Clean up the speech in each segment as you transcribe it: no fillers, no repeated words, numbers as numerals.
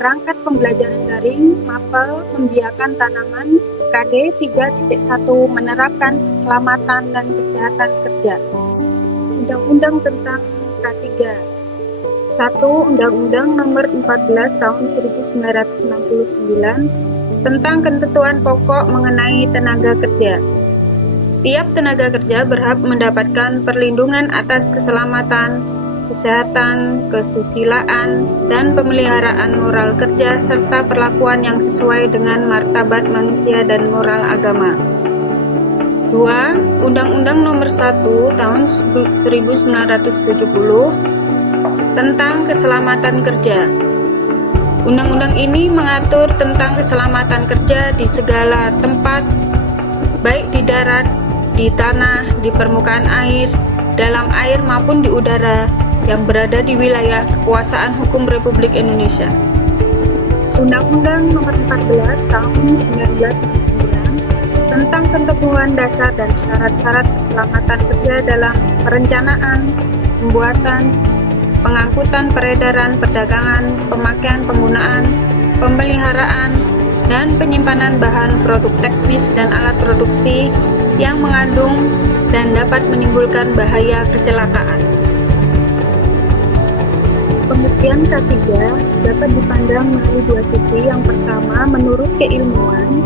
perangkat pembelajaran daring, MAPEL membiarkan tanaman. KD 3.1 menerapkan keselamatan dan kesehatan kerja. Undang-Undang tentang K3. 1. Undang-Undang Nomor 14 Tahun 1969 tentang ketentuan pokok mengenai tenaga kerja. Tiap tenaga kerja berhak mendapatkan perlindungan atas keselamatan, kesehatan, kesusilaan, dan pemeliharaan moral kerja serta perlakuan yang sesuai dengan martabat manusia dan moral agama. 2. Undang-Undang Nomor 1 Tahun 1970 tentang keselamatan kerja. Undang-undang ini mengatur tentang keselamatan kerja di segala tempat, baik di darat, di tanah, di permukaan air, dalam air maupun di udara, yang berada di wilayah kekuasaan hukum Republik Indonesia. Undang-Undang Nomor 14 Tahun 1999 tentang ketentuan dasar dan syarat-syarat keselamatan kerja dalam perencanaan, pembuatan, pengangkutan, peredaran, perdagangan, pemakaian, penggunaan, pemeliharaan, dan penyimpanan bahan produk teknis dan alat produksi yang mengandung dan dapat menimbulkan bahaya kecelakaan. Pembuktian K3 dapat dipandang melalui dua sisi. Yang pertama, menurut keilmuan,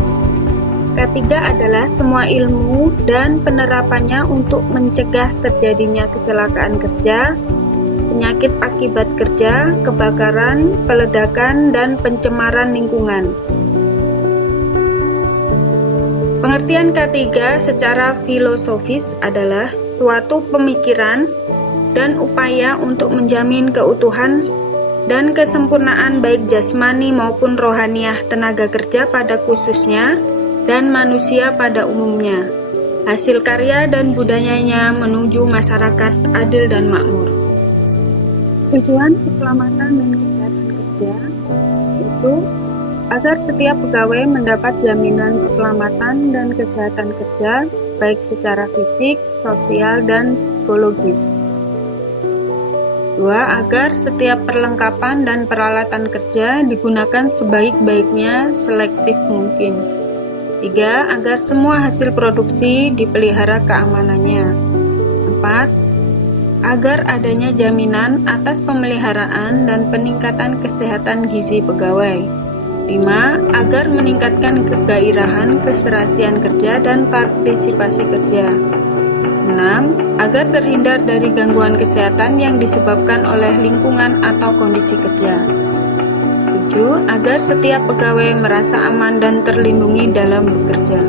K3 adalah semua ilmu dan penerapannya untuk mencegah terjadinya kecelakaan kerja, penyakit akibat kerja, kebakaran, peledakan, dan pencemaran lingkungan. Pengertian K3 secara filosofis adalah suatu pemikiran dan upaya untuk menjamin keutuhan dan kesempurnaan baik jasmani maupun rohaniah tenaga kerja pada khususnya dan manusia pada umumnya, hasil karya dan budayanya menuju masyarakat adil dan makmur. Tujuan keselamatan dan kesehatan kerja yaitu agar setiap pegawai mendapat jaminan keselamatan dan kesehatan kerja baik secara fisik, sosial, dan psikologis. 2. Agar setiap perlengkapan dan peralatan kerja digunakan sebaik-baiknya, selektif mungkin. 3. Agar semua hasil produksi dipelihara keamanannya. 4. Agar adanya jaminan atas pemeliharaan dan peningkatan kesehatan gizi pegawai. 5. Agar meningkatkan kegairahan, keserasian kerja, dan partisipasi kerja. 6. Agar terhindar dari gangguan kesehatan yang disebabkan oleh lingkungan atau kondisi kerja. 7. Agar setiap pegawai merasa aman dan terlindungi dalam bekerja.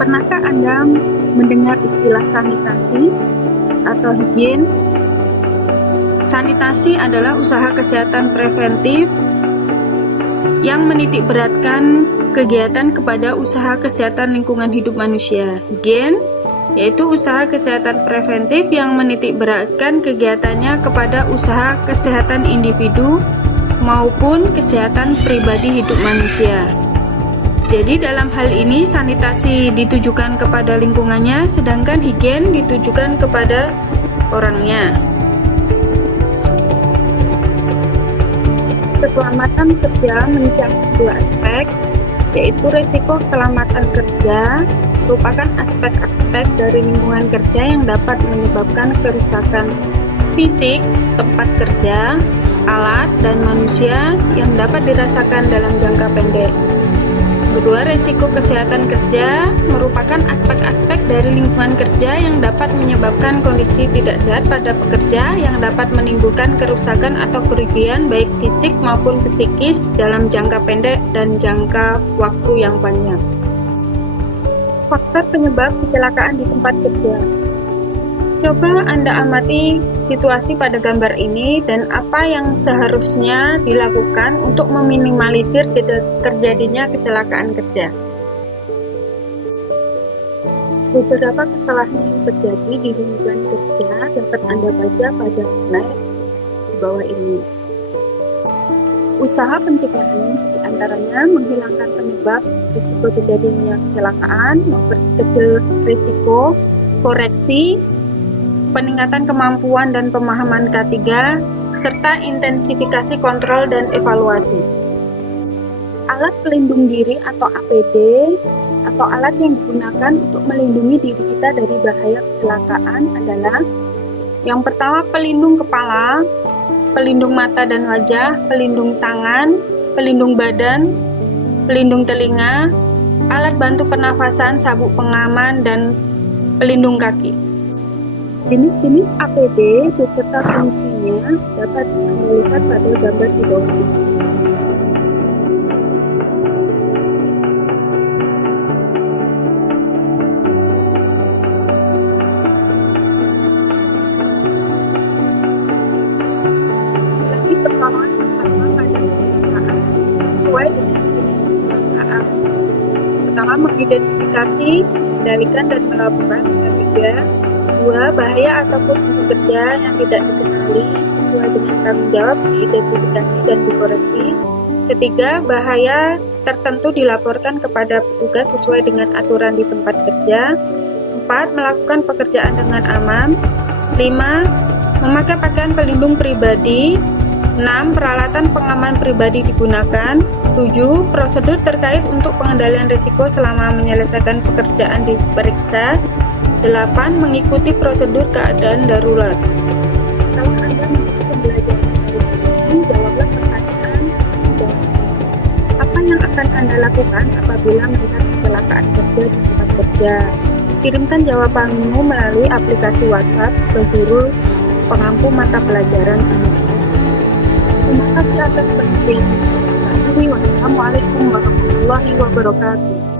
Pernahkah Anda mendengar istilah sanitasi atau higien? Sanitasi adalah usaha kesehatan preventif yang menitik beratkan kegiatan kepada usaha kesehatan lingkungan hidup manusia. Higien yaitu usaha kesehatan preventif yang menitik beratkan kegiatannya kepada usaha kesehatan individu maupun kesehatan pribadi hidup manusia. Jadi dalam hal ini sanitasi ditujukan kepada lingkungannya, sedangkan higien ditujukan kepada orangnya. Keselamatan kerja mencakup dua aspek, yaitu risiko keselamatan kerja merupakan aspek-aspek dari lingkungan kerja yang dapat menyebabkan kerusakan fisik tempat kerja, alat, dan manusia yang dapat dirasakan dalam jangka pendek. Kedua, risiko kesehatan kerja merupakan aspek-aspek dari lingkungan kerja yang dapat menyebabkan kondisi tidak sehat pada pekerja yang dapat menimbulkan kerusakan atau kerugian baik fisik maupun psikis dalam jangka pendek dan jangka waktu yang panjang. Faktor penyebab kecelakaan di tempat kerja. Coba Anda amati situasi pada gambar ini dan apa yang seharusnya dilakukan untuk meminimalisir terjadinya kecelakaan kerja. Beberapa kesalahan yang terjadi di lingkungan kerja dapat Anda baca pada slide di bawah ini. Usaha pencegahan diantaranya menghilangkan penyebab risiko terjadinya kecelakaan, memperkecil risiko, koreksi, peningkatan kemampuan dan pemahaman K3, serta intensifikasi kontrol dan evaluasi. Alat pelindung diri atau APD atau alat yang digunakan untuk melindungi diri kita dari bahaya kecelakaan adalah yang pertama pelindung kepala, pelindung mata dan wajah, pelindung tangan, pelindung badan, pelindung telinga, alat bantu pernafasan, sabuk pengaman, dan pelindung kaki. Jenis-jenis APD beserta fungsinya dapat Anda lihat pada gambar di bawah ini. Ulangi pertolongan pertama pada kecelakaan sesuai dengan jenis kecelakaan. Pertama, mengidentifikasi, mengendalikan, dan melakukan. Ketiga, 2. Bahaya ataupun musuh kerja yang tidak dikenali sesuai dengan tanggung jawab diidentifikasi dan dikoreksi. Ketiga, bahaya tertentu dilaporkan kepada petugas sesuai dengan aturan di tempat kerja. 4. Melakukan pekerjaan dengan aman. 5. Memakai pakaian pelindung pribadi. 6. Peralatan pengaman pribadi digunakan. 7. Prosedur terkait untuk pengendalian risiko selama menyelesaikan pekerjaan diperiksa. 8. Mengikuti prosedur keadaan darurat. Kalau Anda mengikuti pembelajaran dari ini, jawablah pertanyaan di bawah ini. Apa yang akan Anda lakukan apabila melihat kecelakaan kerja di tempat kerja? Kirimkan jawabanmu melalui aplikasi WhatsApp ke guru pengampu mata pelajaran ini. Terima kasih atas perhatiannya. Wassalamualaikum warahmatullahi wabarakatuh.